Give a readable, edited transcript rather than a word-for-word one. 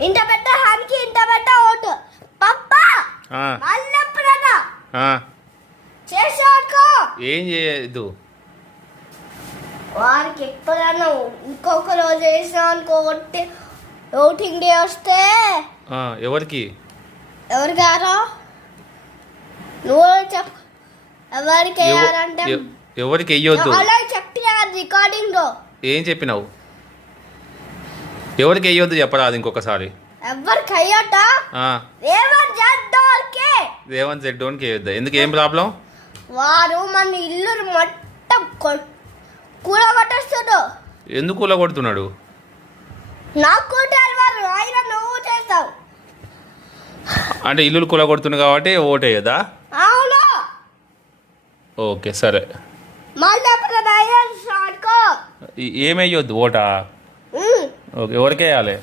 ఇంత పెద్ద హామీకి ఇంత పెద్ద ఓటు పప్పా మళ్ళెప్పుడన్నా చేసాకో ఏం చేయదు వారికి ఎప్పుడన్నా ఇంకొక రోజు వేసినా అనుకోటి ఓటింగ్ డే వస్తే ఎవరికి ఎవరు గారో నువ్వు చెప్పు ఎవరికి వేయాలంటే ఎవరికి వెయ్యొద్దు అలా చెప్పిన రికార్డింగ్ లో ఏం చెప్పినావు ఎవరికి వెయ్యొద్దు చెప్పరాదు ఇంకొకసారి ఎవరికి అయ్యొద్దా రేవంత్ రెడ్డికి వేయొద్దు ఎందుకు ఏం ప్రాబ్లం వారు మన ఇల్లు మొత్తం కూలగొట్టేస్తాడు ఎందుకు కూలగొడుతున్నాడు నాకు తెలియదు ఆయన నువ్వు చేస్తావు అంటే ఇల్లు కూలగొడుతున్నాడు కాబట్టి ఓటు వేయదా అవును ఓకే సరే మళ్ళీ ఏమేయొద్దు ఓటా ఓకే ఎవరికి వేయాలి